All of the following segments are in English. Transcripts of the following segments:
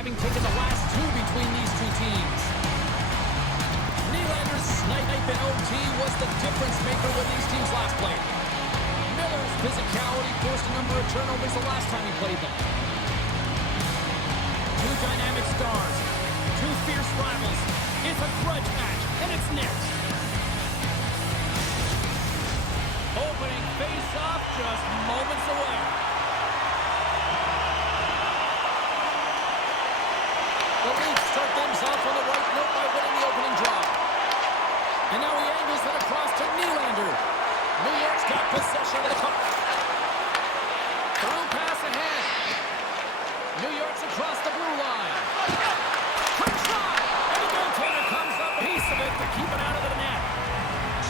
having taken the last two between these two teams. Nylander's snipe in OT was the difference maker when these teams last played. Miller's physicality forced a number of turnovers the last time he played them. Two dynamic stars, two fierce rivals. It's a grudge match, and it's next. Opening face-off just moments away. The Leafs start things off on the right note by winning the opening draw. And now he angles it across to Nylander. New York's got possession of the puck. Through pass ahead. New York's across the blue line. Quick shot! And the goaltender comes up a piece of it to keep it out of the net.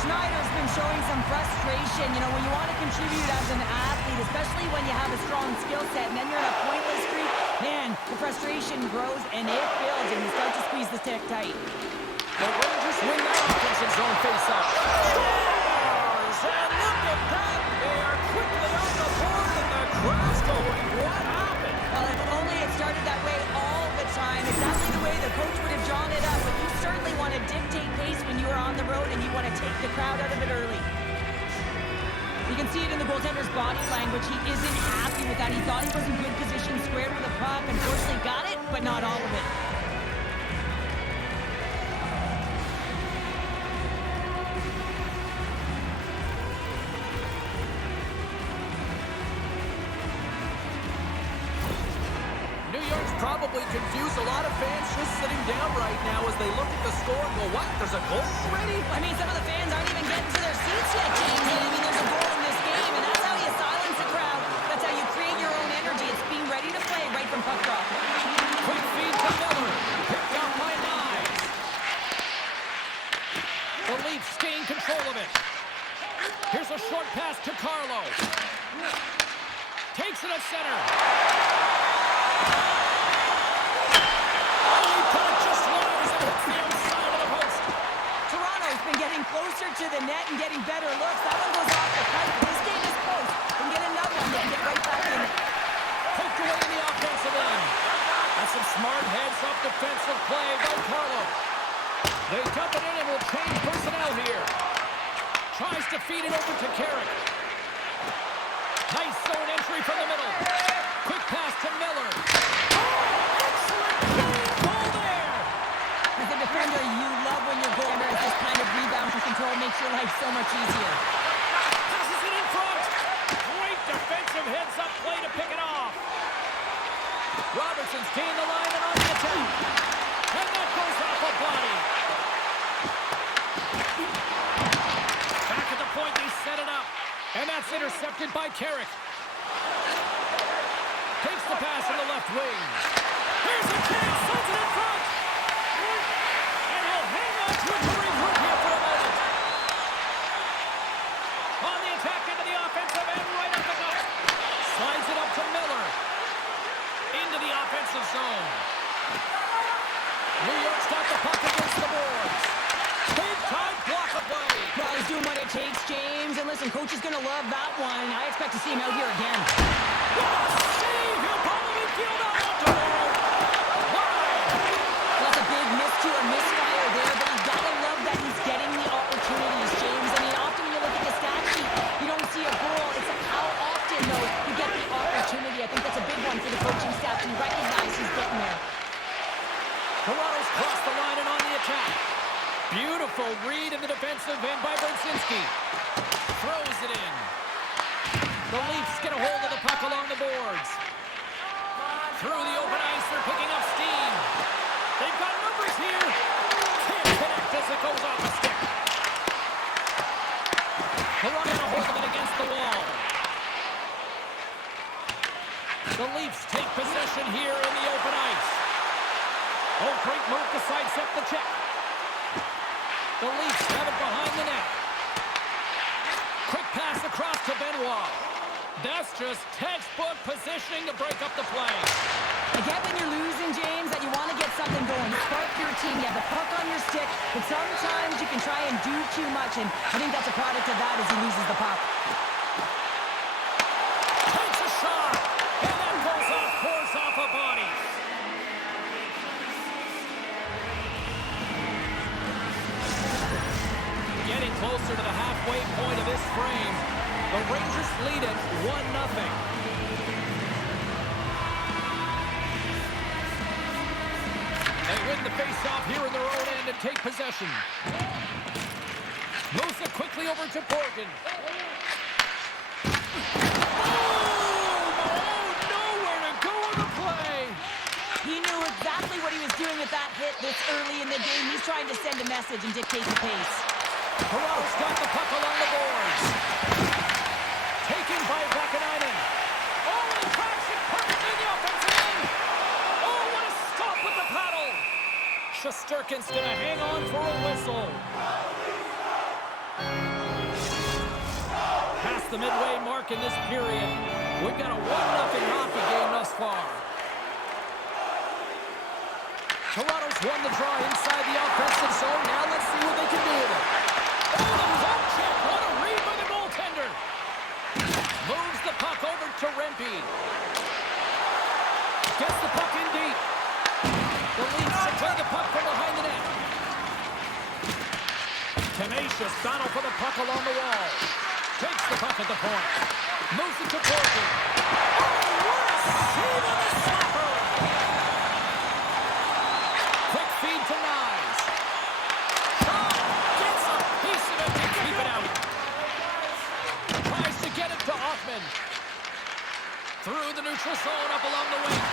Schneider's been showing some frustration. You know, when you want to contribute as an athlete, especially when you have a strong skill set, and then you're in a pointless streak, man, the frustration grows and it builds, and you start to squeeze the stick tight. The Rangers win that offensive zone face-off. Scores! And look at that! They are quickly on the board, and the crowd's going, what happened? Well, if only it started that way all the time. Exactly the way the coach would have drawn it up, but you certainly want to dictate pace when you are on the road, and you want to take the crowd out of it early. You can see it in the goaltender's body language. He isn't happy with that. He thought he was in good position, squared with the puck. Unfortunately, got it, but not all of it. New York's probably confused a lot of fans just sitting down right now as they look at the score and go, what? There's a goal already? I mean, some of the fans aren't even getting to their seats yet, James. I mean, there's a goal in this game, and that's how you silence the crowd. That's how you create your own energy. It's being ready to play right from puck drop. Quick feed to Miller. Picked out by Knives. The Leafs gain control of it. Here's a short pass to Carlo. Takes it at center. Oh, he put it just wide as it hits the outside of the post. Toronto's been getting closer to the net and getting better looks. That one goes off the pipe. This game is close. Can get another one and get right back in. Poked away in the offensive end. That's some smart heads-up defensive play by Carlo. They dump it in and will change personnel here. Tries to feed it over to Carrick. Nice zone entry from the middle. Quick pass to Miller. Oh, excellent goal there. As a defender, you love when your goaltender has this kind of rebound control. Makes your life so much easier. Passes it in front. Great defensive heads-up play to pick it off. Robertson's gained the line and on the attack. And that goes off a body. Back at the point, they set it up. And that's intercepted by Carrick. Takes the pass in the left wing. Here's a chance, sends it in front. And he'll hang on to it to regroup here for a moment. On the attack into the offensive end, right up the gut. Slides it up to Miller. Into the offensive zone. New York's got the puck against the boards. Big time block of play. Well, he's doing what it takes, James. And listen, coach is going to love that one. I expect to see him out here again. What a save! He'll probably field out tomorrow. Well, that's a big miss to a misfire there, but you got to love that he's getting the opportunities, James. I mean, often when you look at the stat sheet, you don't see a goal. It's how often, though, you get the opportunity. I think that's a big one for the coaching staff to recognize he's getting there. Toronto's crossed the line and on the attack. Beautiful read in the defensive end by Brzezinski. Throws it in. The Leafs get a hold of the puck along the boards. Through the open ice, they're picking up steam. They've got numbers here. Can't connect as it goes off the stick. Toronto got a hold of it against the wall. The Leafs take possession here in the open ice. Oh, great move to sidestep the check. The Leafs have it behind the net. Quick pass across to Benoit. That's just textbook positioning to break up the play. I get when you're losing, James, that you want to get something going. Spark your team. You have the puck on your stick, but sometimes you can try and do too much, and I think that's a product of that as he loses the puck. Takes a shot, and that goes off, pours off a body. closer to the halfway point of this frame. The Rangers lead it 1-0. They win the face-off here in their own end and take possession. Moves it quickly over to Borgen. He knew exactly what he was doing with that hit this early in the game. He's trying to send a message and dictate the pace. Toronto's got the puck along the boards. Taken by Vakanainen. Oh, and he cracks it perfectly in the offensive end. Oh, what a stop with the paddle. Shesterkin's going to hang on for a whistle. Past the midway mark in this period. We've got a 1-0 hockey game thus far. Toronto's won the draw inside the offensive zone. Now let's see what they can do with it. Oh, the poke check. What a read by the goaltender. Moves the puck over to Rempe. Gets the puck in deep. The Leafs to play the puck from behind the net. Tenacious battle for the puck along the wall. Takes the puck at the point. Moves it to Borgen. Oh, what a save on the stopper. Quick feed to Nyes. Gets a piece of it to keep it out. Tries to get it to Hoffman. Through the neutral zone, up along the wing.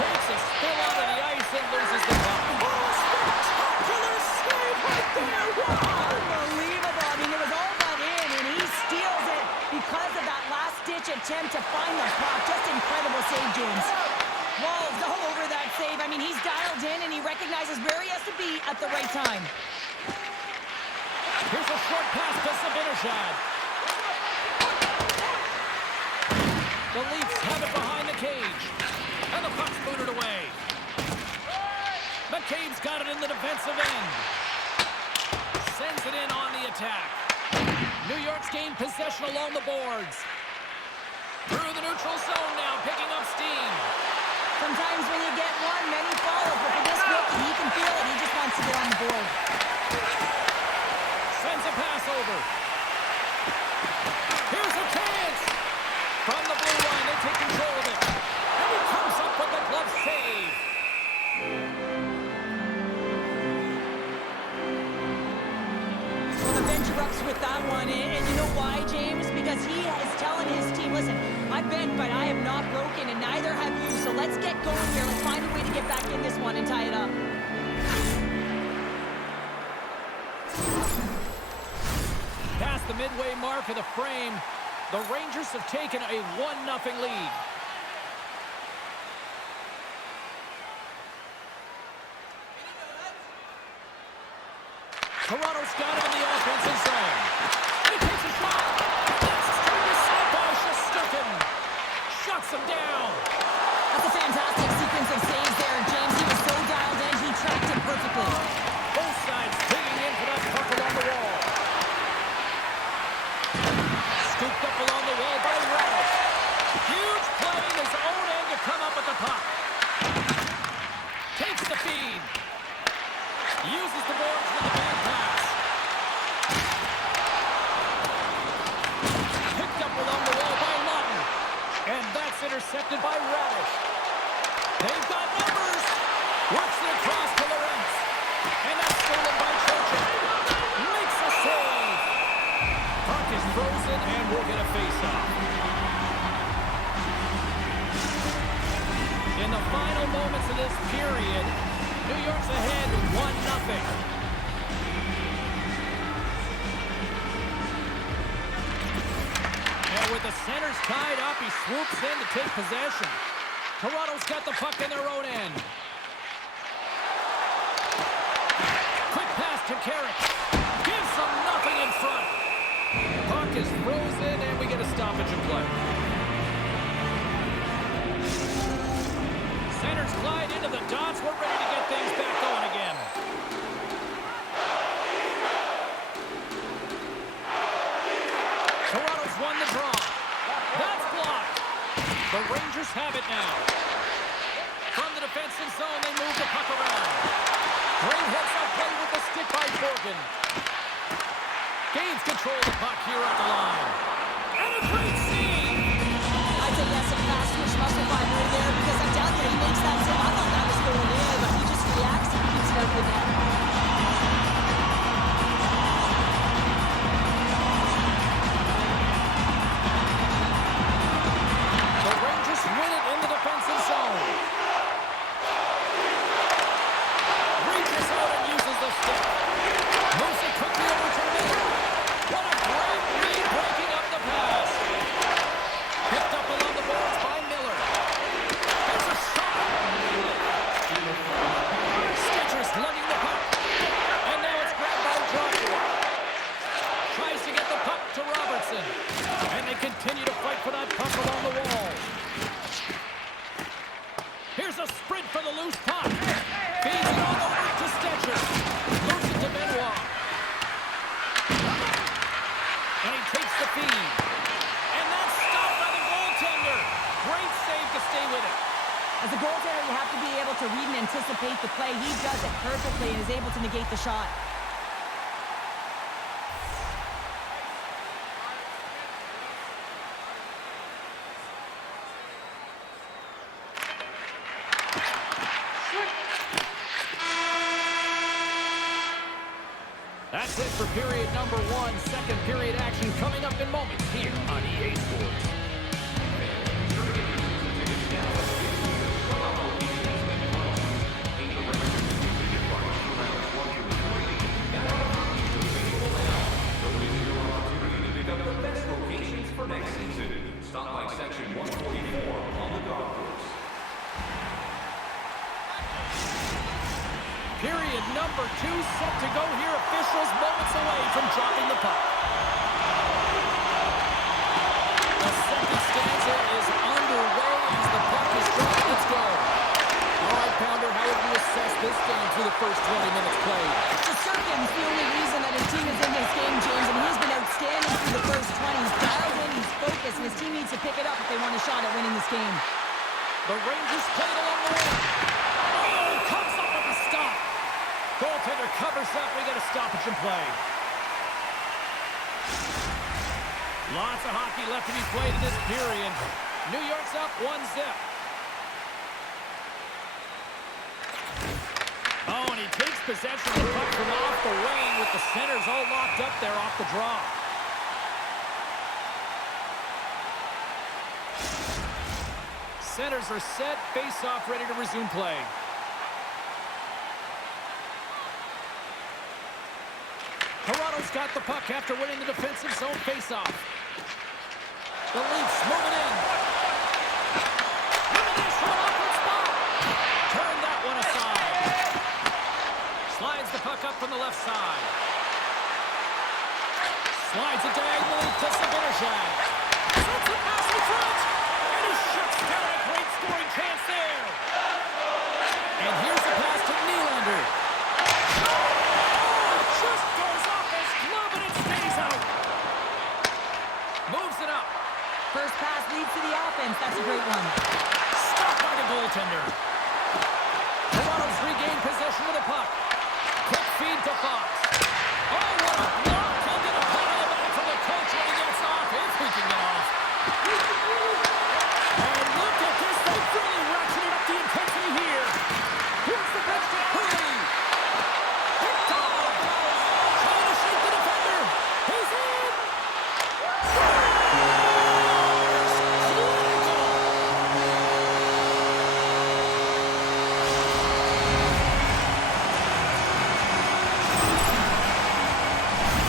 Takes a spill out of the ice and loses the puck. Oh, spectacular save right there. Wow. Unbelievable. I mean, it was all but in, and he steals it because of that last-ditch attempt to find the puck. Just incredible save, James. Walls all over that save. I mean, he's dialed in, and he recognizes where he has to be at the right time. Here's a short pass to Zibanejad. The Leafs have it behind the cage. And the puck's booted away. McCabe's got it in the defensive end. Sends it in on the attack. New York's gained possession along the boards. Through the neutral zone now, picking up steam. Sometimes when you get one, many follow. But for this rookie, he can feel it. He just wants to get on the board. Sends a pass over. Here's a chance. From the blue line, they take control of it. And he comes up with the glove save. Well, the bench erupts with that one. And you know why, James? Because he is telling his team, listen, I've been, but I have not broken, and neither have you. So let's get going here. Let's find a way to get back in this one and tie it up. Past the midway mark of the frame, the Rangers have taken a 1-0 lead. Toronto's got it in the offensive zone. He takes a shot. That's turned aside by Shesterkin. Shuts him down. That's a fantastic sequence of saves there, James. He was so dialed in, he tracked it perfectly. Both sides digging in for that puck along the wall. Scooped up along the wall by Ralph. Huge play in his own end to come up with the puck. Takes the feed. Uses the boards with the back pass. Picked up along the wall by Lawton. And that's intercepted by Radish. They've got numbers. Works it across to Lorentz. And that's stolen by Churchill. Makes a save. Puck is frozen and we'll get a face-off. In the final moments of this period, New York's ahead 1-0. And with the centers tied up, he swoops in to take possession. Toronto's got the puck in their own end. Quick pass to Carrick. Gives them nothing in front. Puck is frozen, and we get a stoppage of play. Centers glide into the dots. We're ready to get things back going again. Toronto's won the draw. That's blocked. The Rangers have it now. From the defensive zone, they move the puck around. Great heads-up play with the stick by Borgen. Gains control of the puck here on the line. And a great save! I'd say yes, a fast switch muscle fiber in there because I'm telling you, he makes that save. I thought that was going in, but he just reacts and keeps it out of the net. The Rangers win it in the defensive zone. Reaches out and uses the stick. Moves it quickly over to Miller. What a great read breaking up the pass. Picked up along the boards by Miller. There's a shot. Stitcher's lugging the puck. And now it's grabbed by Joshua. Tries to get the puck to Robertson. And they continue to fight for that puck along the wall. Here's a sprint for the loose puck. Feeds it all over to Stitcher. Moves it to Benoit. And he takes the feed. And that's stopped by the goaltender. Great save to stay with it. As a goaltender, you have to be able to read and anticipate the play. He does it perfectly and is able to negate the shot. That's it for period number one. Second period action coming up in moments here on EA Sports. The best locations for next season. Stop by section 144 on the golf course. Period number two set to go here. Officials moments away from dropping the puck. The second stanza is underway as the puck is dropped. Let's go. All right, Pounder, how would you assess this game through the first 20 minutes played? Sirkin's the only reason that his team is in this game, James, and he's been outstanding through the first 20. He's dialed in, he's focused, and his team needs to pick it up if they want a shot at winning this game. The Rangers play it along the wall. Oh, comes up with a stop. Goaltender covers up. We got a stoppage in play. Lots of hockey left to be played in this period. New York's up 1-0. Oh, and he takes possession of the puck from off the wing with the centers all locked up there off the draw. Centers are set. Face-off ready to resume play. Toronto's got the puck after winning the defensive zone face-off. The Leafs moving in. This from an awkward spot. Turn that one aside. Slides the puck up from the left side. Slides it diagonally to Zibanejad. Sets it past in front. And he shuts down a great scoring chance there. And here's the pass to Nylander. Oh, just goes off his glove and it stays out. Moves it up. First pass leads to the offense. That's a great one. Stopped by the goaltender. Toronto's regained possession of the puck. Quick feed to Fox. Oh, what a block. He'll get a pat on the back from the coach when he gets off. If he can get off. And look at this. They've really ratcheted up the intensity here. Here's the pitch to Cooley. Picked off. Trying to shake the defender. He's in.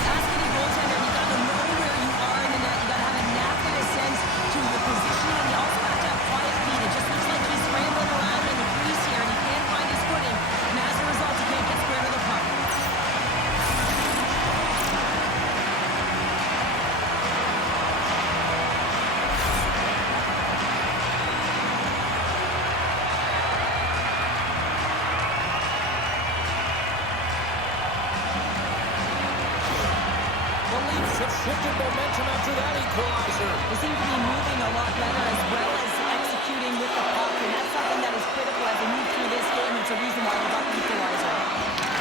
Asking a goaltender, you got to know where you are in the net. You got to have a knack and a sense to your position, and you also have to have quiet feet. It just looks like he's scrambling around in the crease here, and he can't find his footing. And as a result, he can't get square to the puck. The Leafs have shifted momentum after that equalizer. They seem to be moving a lot better as well as executing with the puck, and that's something that is critical as they move through this game. It's a reason why they got the equalizer.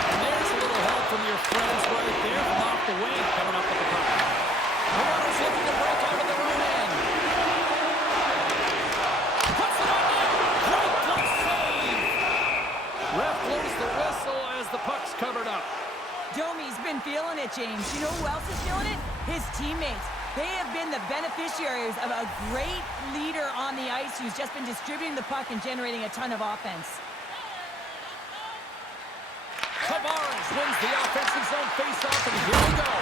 And there's a little help from your friends right there from off the wing, coming up with Domi's been feeling it, James. You know who else is feeling it? His teammates. They have been the beneficiaries of a great leader on the ice who's just been distributing the puck and generating a ton of offense. Tavares wins the offensive zone faceoff, and here we go.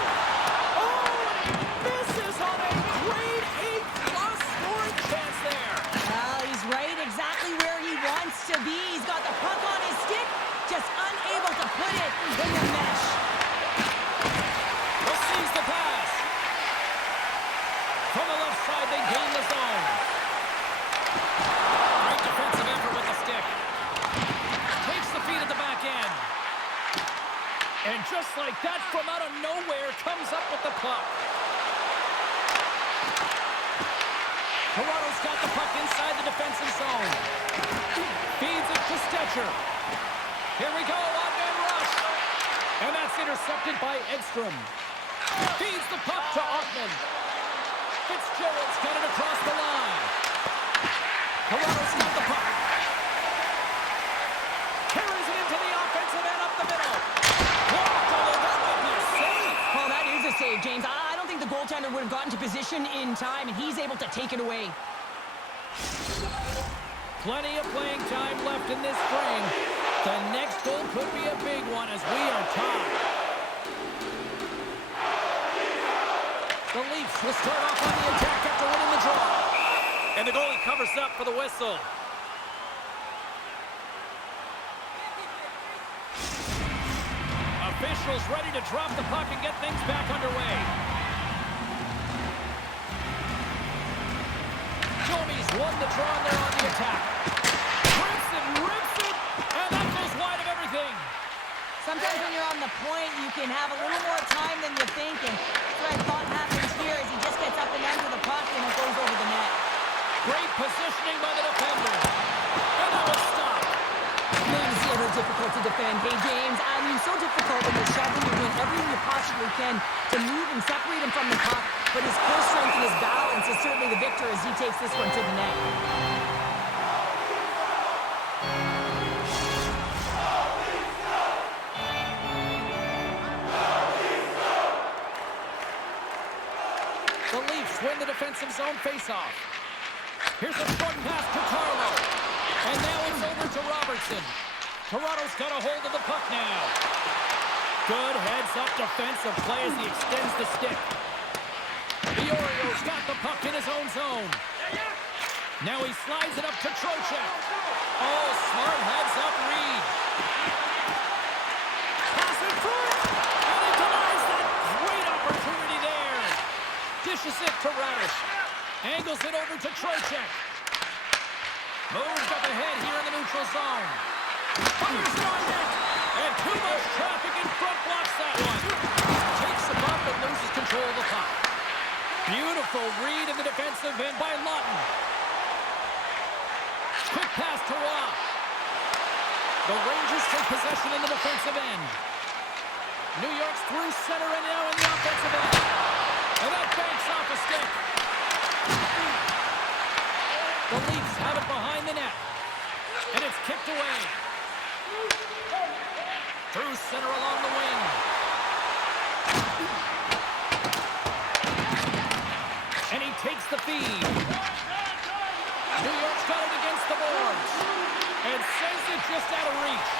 Oh, and he misses on a great A-plus scoring chance there. Well, he's right exactly where he wants to be. He's got the puck on his stick, just unable to put it in the mesh. Receives the pass. From the left side, they gain the zone. Great defensive effort with the stick. Takes the feed at the back end. And just like that, from out of nowhere, comes up with the puck. Toronto's got the puck inside the defensive zone. Feeds it to Stetcher. Here we go, one-man rush. And that's intercepted by Edstrom. Feeds the puck to Ottman. Fitzgerald's got it across the line. Toronto's got the puck. Carries it into the offensive end up the middle. Blocked, although that might be a save. Well, that is a save, James. I don't think the goaltender would have gotten to position in time, and he's able to take it away. Plenty of playing time left in this frame. The next goal could be a big one as we are tied. The Leafs will start off on the attack after winning the draw. And the goalie covers up for the whistle. Officials ready to drop the puck and get things back underway. Domi's won the draw and they're on the attack. Rips it, and that goes wide of everything. Sometimes when you're on the point, you can have a little more time than you think, and that's what I thought happens here is he just gets up and under the puck and it goes over the net. Great positioning by the defender. And that was stopped. Man, is he ever difficult to defend. Hey, James, I mean, so difficult when you're shoving, you're doing everything you possibly can to move and separate him from the puck, but his core strength and his balance is certainly the victor as he takes this one to the net. The Leafs win the defensive zone faceoff. Here's a front pass to Carlo. And now it's over to Robertson. Toronto's got a hold of the puck now. Good heads-up defensive play as he extends the stick. The Orioles got the puck in his own zone. Now he slides it up to Trocheck. Oh, smart heads-up read. Pass in front. And he denies that great opportunity there. Dishes it to Radish. Angles it over to Trocheck. Moves up ahead here in the neutral zone. Fires on net. And too much traffic in front blocks that one. Takes the bump and loses control of the puck. Beautiful read in the defensive end by Lawton. Quick pass to Roy. The Rangers take possession in the defensive end. New York's through center and now in the offensive end. And that banks off a stick. The Leafs have it behind the net. And it's kicked away. Through center along the wing. And he takes the feed. New York's got it against the boards. And sends it just out of reach.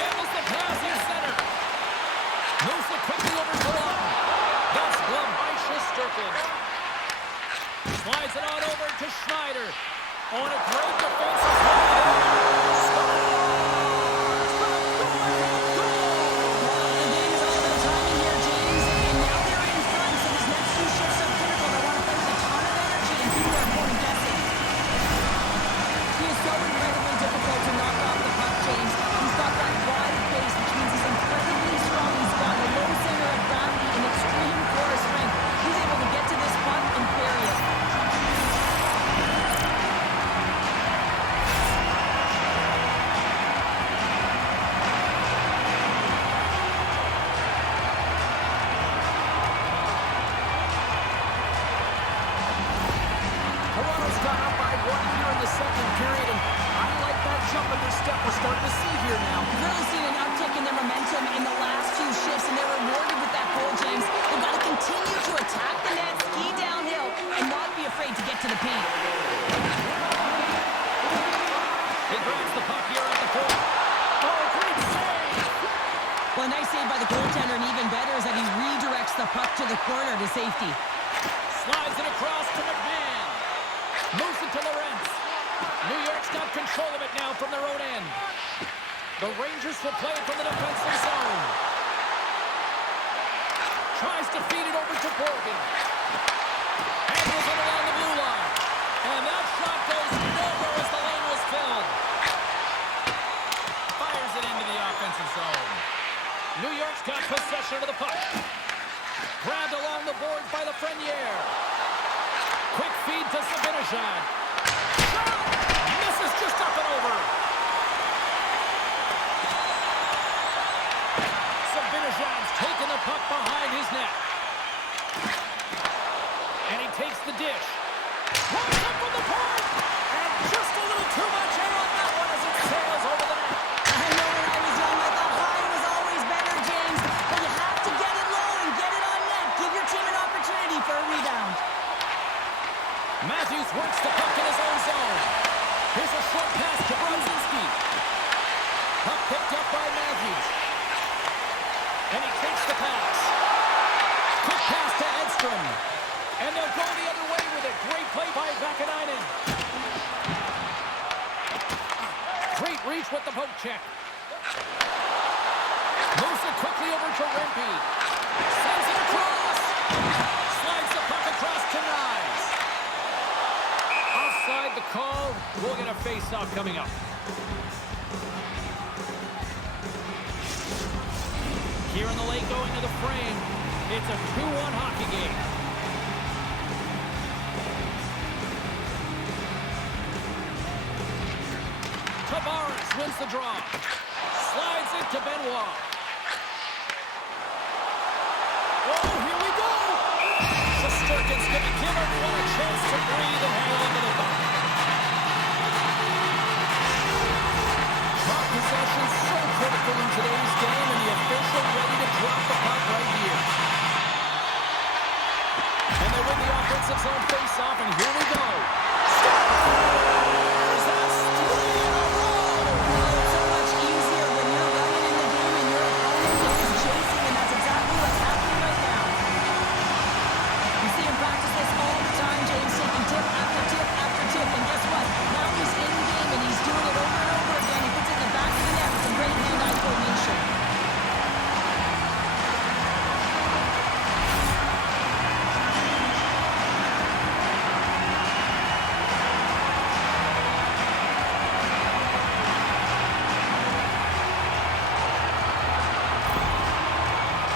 Handles the pass in center. Moves it quickly over to Lawton. That's gloved by Shesterkin. Slides it on over to Schneider. On a great defensive play. We're starting to see here now. We've really seen an uptick in their momentum in the continue to attack the net, ski downhill, and not be afraid to get to the paint. He grabs the puck here at the point. Oh, great save! Well, a nice save by the goaltender, and even better is that he redirects the puck to the corner to safety. Slides it across to McMahon. Moves it to Lorentz. New York's got control of it now from their own end. The Rangers will play it from the defensive zone. Tries to feed it over to Borgen. Handles it along the blue line. And that shot goes nowhere as the lane was filled. Fires it into the offensive zone. New York's got possession of the puck. Grabbed along the boards by Lafreniere. Quick feed to Zibanejad. Shot! Misses just up and over. Zibanejad's taking the puck behind his net. And he takes the dish. Runs up from the point! And just a little too much air on that one as it sails over the net. I know when I was young, I thought high was always better, James. But you have to get it low and get it on net. Give your team an opportunity for a rebound. Matthews works the puck in his own zone. Here's a short pass to Brodzinski. Puck picked up by Matthews. And he takes the pass. Quick pass to Edstrom. And they'll go the other way with it. Great play by Vakanainen. Great reach with the poke check. Moves it quickly over to Rempe. Sends it across. Slides the puck across to Knies. Offside the call. We'll get a face-off coming up. Here in the late going to the frame. It's a 2-1 hockey game. Tavares wins the draw. Slides it to Benoit. Oh, here we go! Shesterkin's going to give everyone a chance to breathe and hang on to the puck. Puck possession so critical in today's game, and the official ready to drop the puck right here. And they win the offensive zone face-off, and here we go. Scores! That's 3 in a row! It's so much easier when you're running in the game and your opponent is chasing, and that's exactly what's happening right now. You see him practice this all the time, James, taking tip after tip after tip, and guess what? Now he's in game, and he's doing it over and over again. He puts it in the back of the net with some great hand-eye coordination.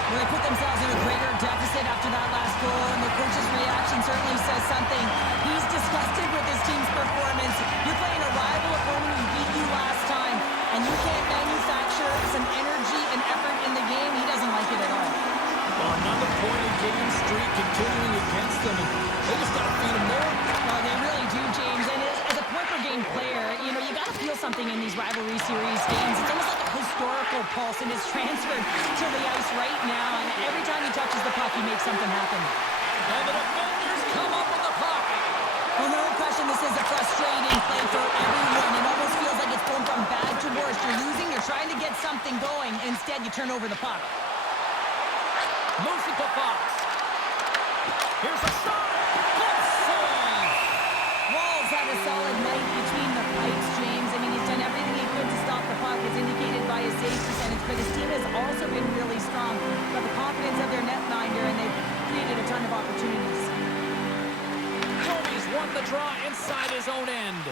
Well, they put themselves in a greater deficit after that last goal, and the coach's reaction certainly says something. He's disgusted with his team's performance. You're playing a rival opponent who beat you last time, and you can't manufacture some energy and effort in the game. He doesn't like it at all. Well, another point-of-game streak continuing against them, and they just got to feed them more. Well, they really do, James, and as a point-per-game player, you know, you got to feel something in these rivalry series games. It's almost like a historical pulse, and it's transferred to the ice right now, and every time he touches the puck, he makes something happen. And the defenders come up with the puck. Well, no question, this is a frustrating play for everyone. It almost feels like it's going from bad to worse. You're losing, you're trying to get something going. Instead, you turn over the puck. Moves it to Fox. Here's a shot. Good save. Wall's had a solid night between the pipes, James. I mean, he's done everything he could to stop the puck, as indicated by his save percentage. But his team has also been really strong. Got the confidence of their netminder, and they've created a ton of opportunities. Toby's won the draw inside his own end.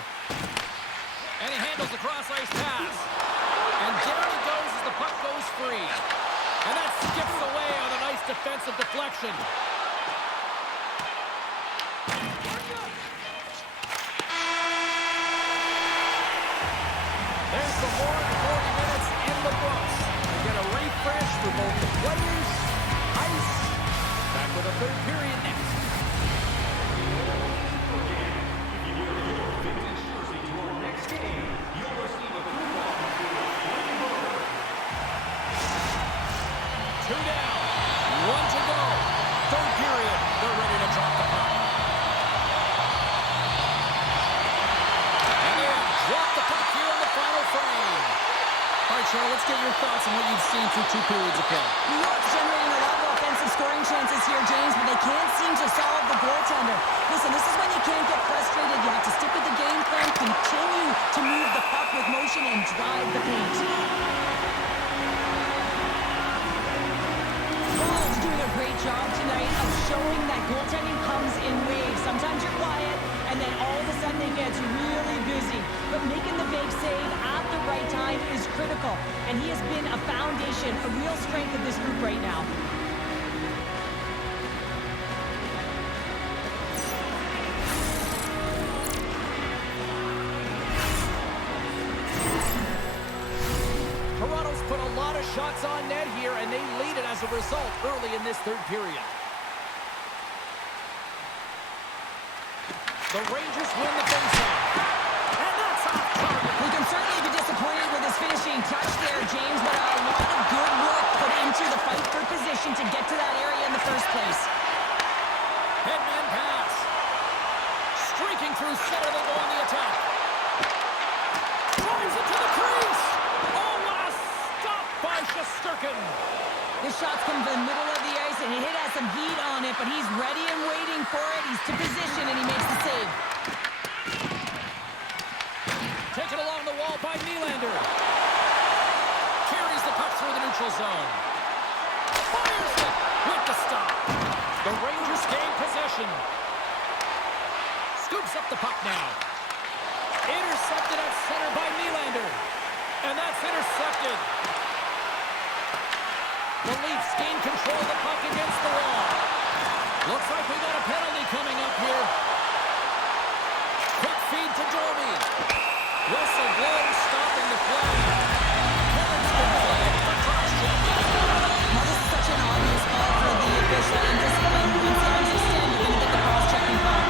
And he handles the cross-ice pass. And down he goes as the puck goes free. And that skips away on a nice defensive deflection. There's some more 40 minutes in the books. We get a refresh for both the players, ice. Back with a third period next. Two down, one to go. Third frame. All right, Cheryl, let's get your thoughts on what you've seen through 2 periods of play. New York's generating a lot of offensive scoring chances here, James, but they can't seem to solve the goaltender. Listen, this is when you can't get frustrated. You have to stick with the game plan, continue to move the puck with motion, and drive the paint. Ball's doing a great job tonight of showing that goaltending comes in waves. Sometimes you're quiet, and then all of a sudden it gets really busy. But making the big save at the right time is critical, and he has been a foundation, a real strength of this group right now. Toronto's put a lot of shots on net here, and they lead it as a result early in this third period. The Rangers win the faceoff. And that's off target. We can certainly be disappointed with his finishing touch there, James, but a lot of good work put into the fight for position to get to that area in the first place. Headman pass. Streaking through center, they go on the attack. Drives it to the crease. Oh, what a stop by Shesterkin. This shot's come to the middle of the ice, and it has some heat on it, but he's ready and waiting for it. He's to position, and he makes the save. Taken along the wall by Nylander. Carries the puck through the neutral zone. Fires it with the stop. The Rangers gain possession. Scoops up the puck now. Intercepted at center by Nylander. And that's intercepted. The Leafs gain control of the puck against the wall. Looks like we got a penalty coming up here. Quick feed to Dorby. Whistle blows, stopping the play. Kevin's been flagged for cross-check. Now, this is such an obvious call for the official and discipline. Once the arms extend, you're going to get the cross-checking call.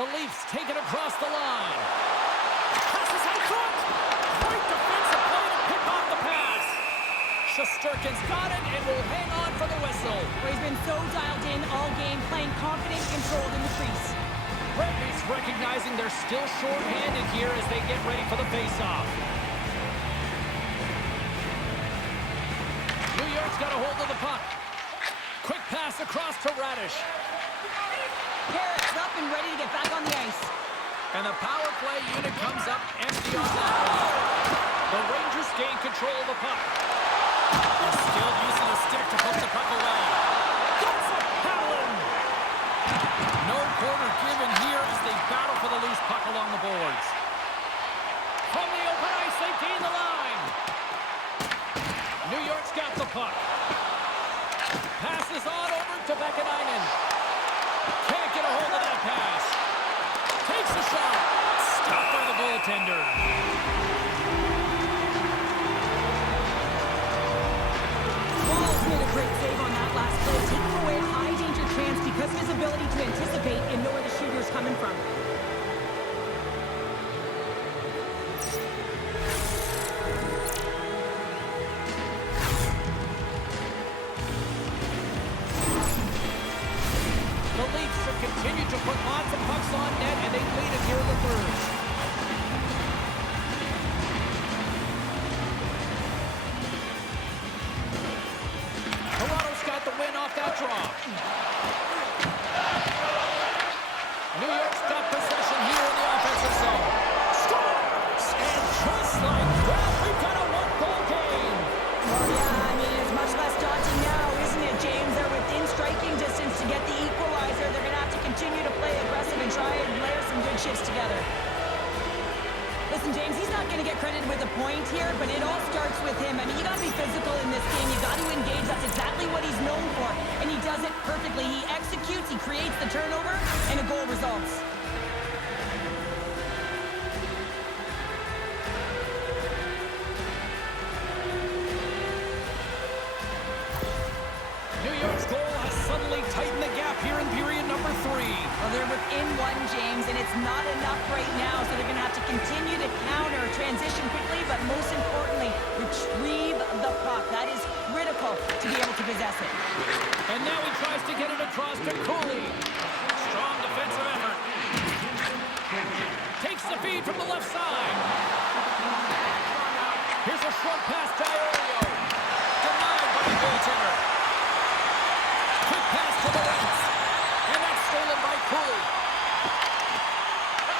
The Leafs take it across the line. Passes out front. Great defensive play to pick off the pass. Shesterkin's got it and will hang on for the whistle. He's been so dialed in all game, playing confident, controlled in the crease. Red Leafs recognizing they're still short-handed here as they get ready for the face-off. New York's got a hold of the puck. Quick pass across to Radish. Harris up and ready to get back on the ice. And the power play unit comes up empty on that one. The Rangers gain control of the puck. And still using a stick to put the puck away. Gets a Howland. No quarter given here as they battle for the loose puck along the boards. From the open ice, they gain the line. New York's got the puck. Passes on over to Beckanainen. Can't get a hold of that pass. Takes a shot. Stopped by the goaltender. Ball's made a great save on that last play, taking away a high-danger chance because of his ability to anticipate and know where the shooter's coming from. continue to put lots of pucks on net, and they lead it here in the third. Toronto's got the win off that draw. New York's got possession here in the offensive zone. Scores! And just like that, we've got a one-goal game. Well, yeah, I mean, it's much less daunting now, isn't it, James? They're within striking distance to get the equalizer. They're going to have to continue to play aggressive and try and layer some good shifts together. Listen, James, he's not going to get credited with a point here, but it all starts with him. I mean, you got to be physical in this game. You got to engage. That's exactly what he's known for, and he does it perfectly. He executes, he creates the turnover, and a goal results. New York's goal has suddenly tightened the gap here in period number 3. Well, they're within one, James, and it's not enough right now, so they're going to have to continue to counter, transition quickly, but most importantly, retrieve the puck. That is critical to be able to possess it. And now he tries to get it across to Cooley. Strong defensive effort. Takes the feed from the left side. Here's a short pass to Iorio. Denied by the goaltender. Quick pass to the right. And that's stolen by Cooley.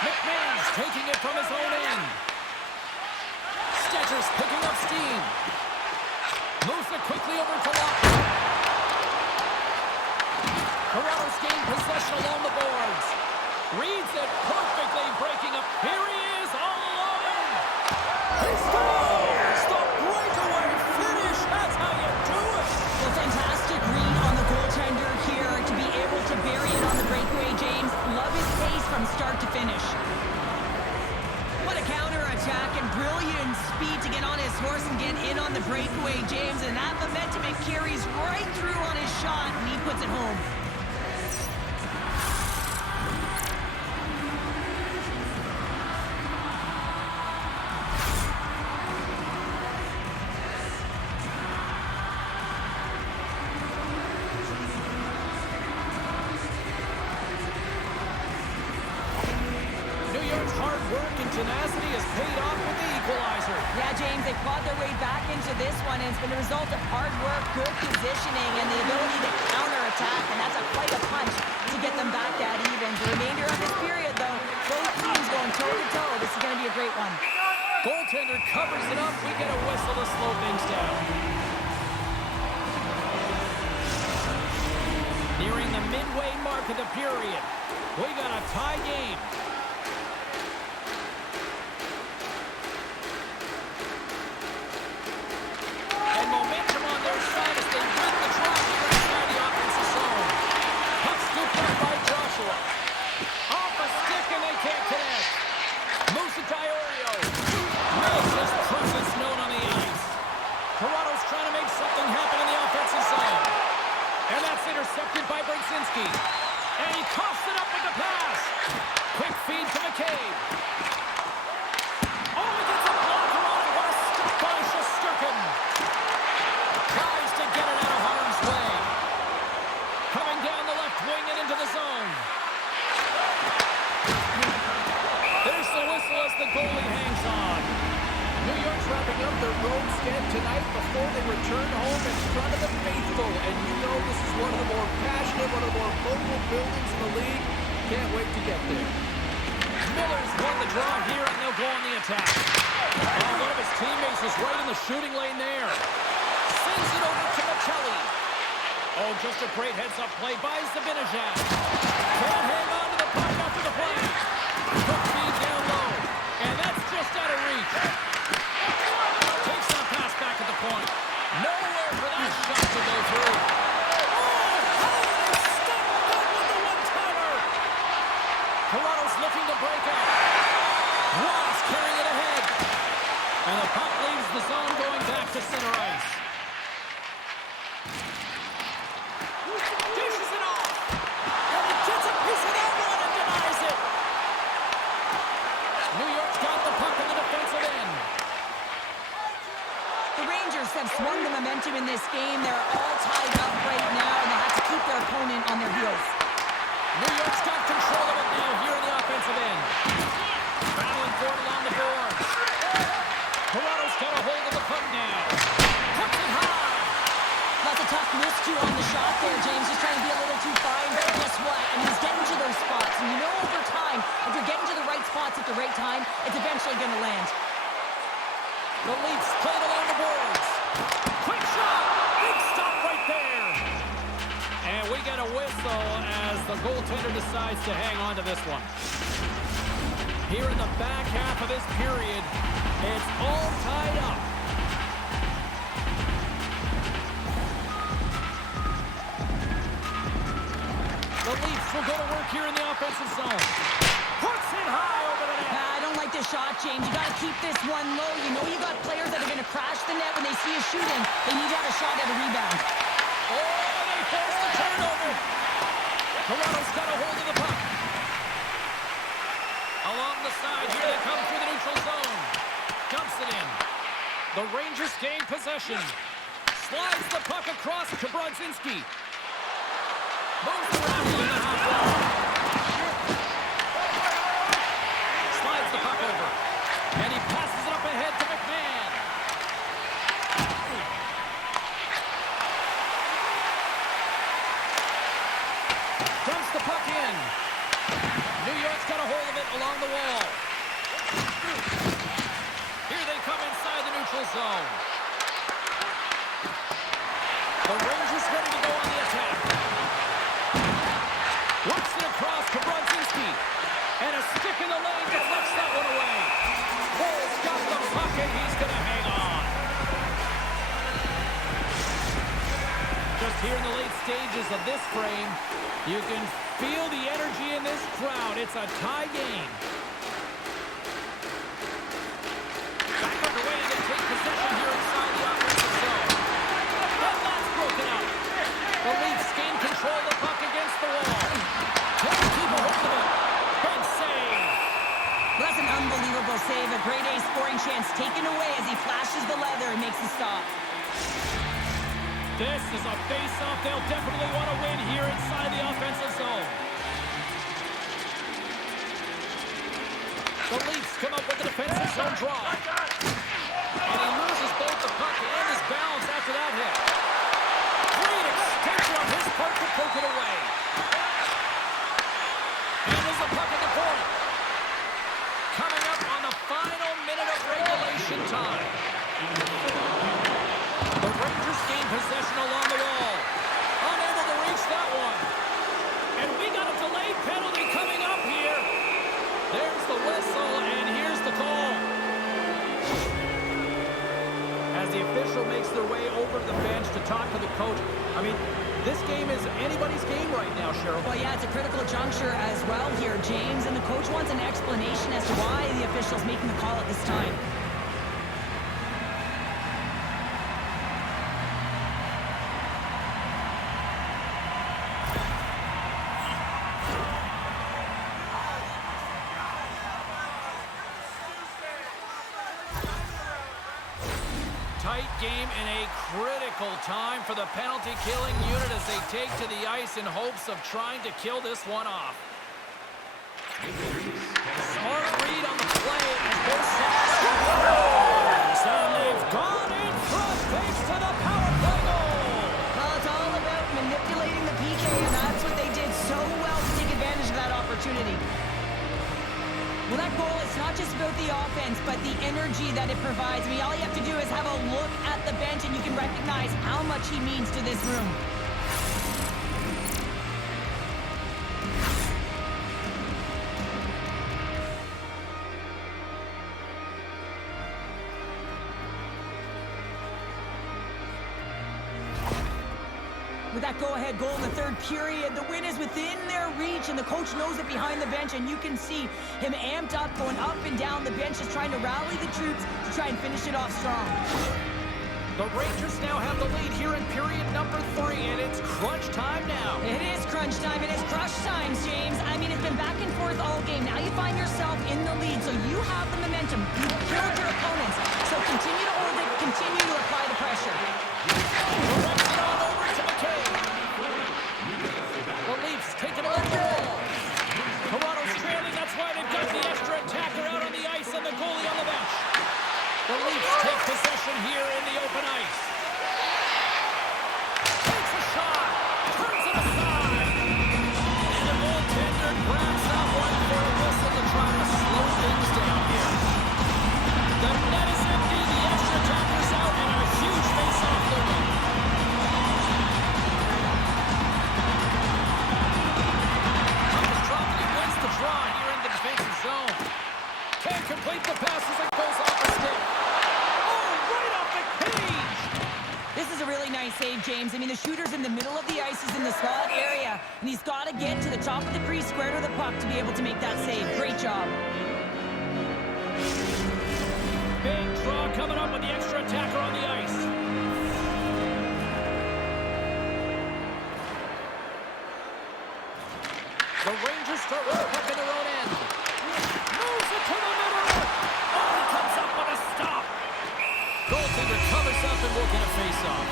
McMahon's taking it from his own end. Stetcher's picking up steam. Moves it quickly over to Locke. Toronto's gained possession along the boards. Reads it perfectly, breaking up. Here he is, all alone. He scores! The breakaway finish. That's how you do it. Well, fantastic read on the goaltender here to be able to bury it on the breakaway, James. Love his pace from start to finish. What a counter-attack and brilliant speed to get on his horse and get in on the breakaway, James. And that momentum, it carries right through on his shot, and he puts it home. Tenacity has paid off with the equalizer. Yeah, James, they clawed their way back into this one, and it's been a result of hard work, good positioning, and the ability to counterattack, and that's quite a punch to get them back that even. The remainder of this period, though, both teams going toe-to-toe. This is going to be a great one. Goaltender covers it up. We get a whistle to slow things down. Nearing the midway mark of the period. We got a tie game. Momentum on their side as they win the draw here inside the offensive zone. Puck scooped up by Joshua. Off a stick and they can't connect. Moves it to Iorio. Makes his presence known on the ice. Toronto's trying to make something happen in the offensive zone. And that's intercepted by Brzezinski. And he coughs it up with the pass. Quick feed to McCabe. Oh, he gets a blocker on it. What a stick by Shesterkin. Tries to get it out of harm's way. Coming down the left wing and into the zone. There's the whistle as the goalie hangs on. New York's wrapping up their road sked tonight before they return home in front of the faithful. And you know this is one of the more passionate, one of the more vocal buildings in the league. Can't wait to get there. Miller's won the draw here, and they'll go on the attack. Oh, one of his teammates is right in the shooting lane there. Sends it over to Michelli. Oh, just a great heads-up play by Zibanejad. Can't hang on to the puck after the play. Quick feed down low. And that's just out of reach. Takes the pass back at the point. Nowhere for that shot to go through. Oh, holy stuff good with the one-timer. Toronto's looking to break out. Ross carrying it ahead. And the puck leaves the zone going back to center ice. Dishes it off. And he gets a piece of that one and denies it. New York's got the puck in the defensive end. The Rangers have swung the momentum in this game. They're all tied up right now, and they have to keep their opponent on their heels. New York's got control of it now here in the offensive end. Battling for it along the boards. Toronto's got a hold of the puck now. Puts it high. That's a tough miss, too, on the shot there, James. Just trying to be a little too fine, but guess what? I mean, he's getting to those spots. And you know over time, if you're getting to the right spots at the right time, it's eventually going to land. The Leafs play it along the boards. Quick shot. Big stop right there. And we get a whistle as the goaltender decides to hang on to this one. Here in the back half of this period, it's all tied up. The Leafs will go to work here in the offensive zone. Puts it high over the net. I don't like this shot, James. You got to keep this one low. You know you got players that are going to crash the net when they see you shooting. They need to have a shot at a rebound. Oh, they force the turnover. Toronto's got a hold of the puck. Along the side, here they come through the neutral zone. Dumps it in. The Rangers gain possession. Slides the puck across to Brodzinski. Moves around in the half wall. Slides the puck over. And he passes it up ahead to McMahon. Dumps the puck in. New York's got a hold of it along the wall. Here they come inside the neutral zone. The Rangers ready to go on the attack. Works it across to Brodzinski. And a stick in the lane deflects that one away. Cole's got the puck and he's going to hang on. Just here in the late stages of this frame, you can feel the energy in this crowd. It's a tie game. Back underway and they take possession here inside the offensive zone. And that's broken up. The Leafs gain control of the puck against the wall. Can't keep a hold of it. Big save. Well, that's an unbelievable save. A great A scoring chance taken away as he flashes the leather and makes the stop. This is a face-off they'll definitely want to win here inside the offensive zone. The Leafs come up with the defensive zone draw. And he loses both the puck and his balance after that hit. Great extension on his part to poke it away. And there's the puck at the point. Coming up on the final minute of regulation time. The Rangers gain possession along the wall. Unable to reach that one. And we got a delayed penalty coming up here. There's the whistle, and here's the call. As the official makes their way over to the bench to talk to the coach, I mean, this game is anybody's game right now, Cheryl. Well, yeah, it's a critical juncture as well here, James. And the coach wants an explanation as to why the official's making the call at this time. Tight game in a critical time for the penalty-killing unit as they take to the ice in hopes of trying to kill this one off. Smart read on the play as both sides scores. And they've gone in front thanks to the power play goal. Well, it's all about manipulating the PK, and that's what they did so well to take advantage of that opportunity. Well, that goal, it's not just about the offense, but the energy that it provides. I mean, all you have to do is have a look at the bench, and you can recognize how much he means to this room. With that go-ahead goal in the third period, the win is within their reach, and the coach knows it behind the bench, and you can see him amped up, going up and down the bench, just trying to rally the troops to try and finish it off strong. The Rangers now have the lead here in period number 3, and it's crunch time now. It is crunch time. It is crush time, James. I mean, it's been back and forth all game. Now you find yourself in the lead, so you have the momentum. You've killed your opponents, so continue to hold it, continue to apply the pressure. Directs it on over to McKay. The Leafs take it along the wall. side. And the goaltender grabs that one for a whistle to try to slow things down here. The net is empty, the extra attacker's out, and a huge face-off looming. Puck is dropped, and he wins the draw here in the defensive zone. Can't complete the pass as it goes off the stick. Oh, right off the cage! This is a really nice save, James. I mean, the shooter's in the middle of the ice. He's in the slot area, and he's got to get to the top of the crease, square to the puck to be able to make that save. Great job. Big draw coming up with the extra attacker on the ice. The Rangers start with the puck in their own end. Moves it to the middle. Oh, he comes up with a stop. Goaltender covers up and will get a face-off.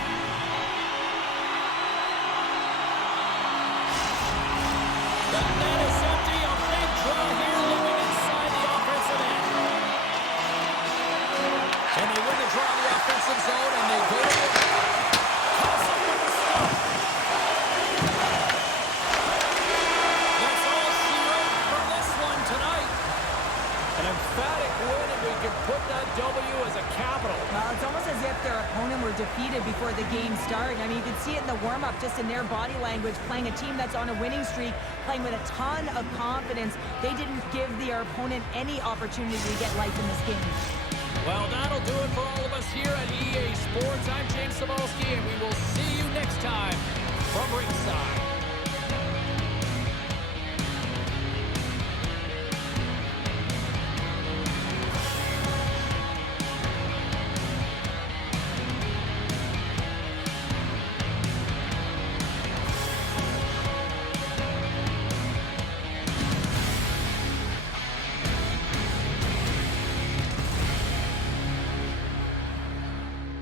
The net is empty. A big draw here looking inside the offensive end. And they win the draw in the offensive zone, and they go to the comes up with a stop. That's all she wrote for this one tonight. An emphatic win, and we can put that W as a capital. Well, it's almost as if their opponent were defeated before the game started. I mean, you could see it in the warm-up, just in their body language, playing a team that's on a winning streak, playing with a ton of confidence. They didn't give their opponent any opportunity to get life in this game. Well, that'll do it for all of us here at EA Sports. I'm James Cybulski, and we will see you next time from ringside.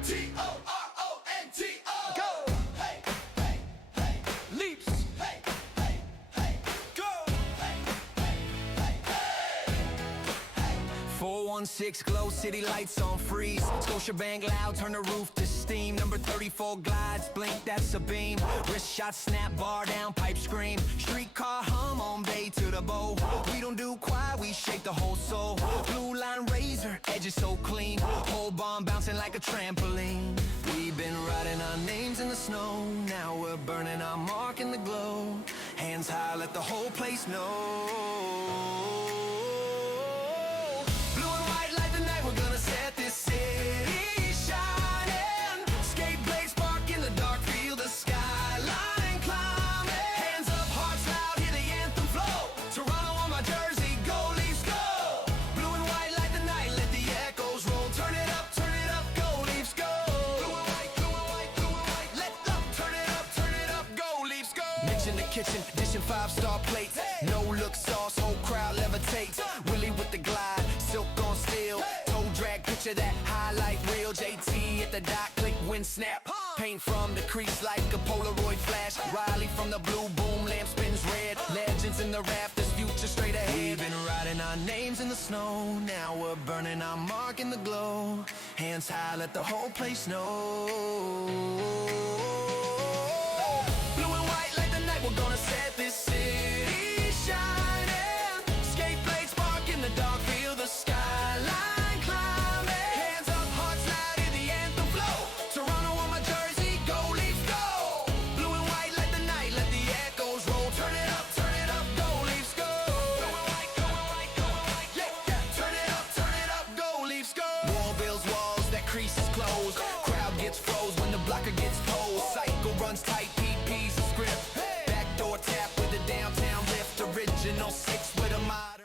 T-O-R-O-N-T-O. Go! Hey, hey, hey. Leafs! Hey, hey, hey. Go! Hey, hey, hey, hey. 416 glow, city lights on freeze. Scotiabank loud, turn the roof to steam. Number 34 glides, blink, that's a beam. Wrist shot, snap, bar down, pipe scream. Streetcar hum on bay to the bow. We don't do quiet, we shake the whole soul. Blue line razor, edges so clean. Whole bomb bouncing like a trampoline. We've been writing our names in the snow. Now we're burning our mark in the glow. Hands high, let the whole place know. Blue and white light the night, we're gonna set this city shining. Skate blades spark in the dark, feel the skyline climbing. Hands up, hearts loud, hear the anthem flow. Toronto on my jersey, go Leafs go. Blue and white light the night, let the echoes roll. Turn it up, go Leafs go. Blue and white, blue and white, blue and white, let up, turn it up, go Leafs go. Mitch in the kitchen, dishing 5-star plates. No look sauce, whole crowd levitates. Willie with the glide, silk on steel. Toe drag, picture that highlight reel. JT at the dot, click, win, snap. Paint from the crease like a Polaroid flash. Riley from the blue, boom, lamp spins red. Legends in the rafters, future straight ahead. We've been writing our names in the snow. Now we're burning our mark in the glow. Hands high, let the whole place know. Blue and white like the night, we're gonna set this city shining. Skate blades spark in the dark, feel the skyline climbing. Hands up, hearts loud, hear the anthem flow. Toronto on my jersey, go Leafs go. Blue and white like the night, let the echoes roll. Turn it up, go Leafs go. Blue and white, yeah, yeah. Turn it up, go Leafs go. Wall builds walls, that crease is closed. Crowd gets froze when the blocker gets posed. Cycle runs tight, PP's a script. Backdoor tap with a downtown lift. Original 6 with a mod.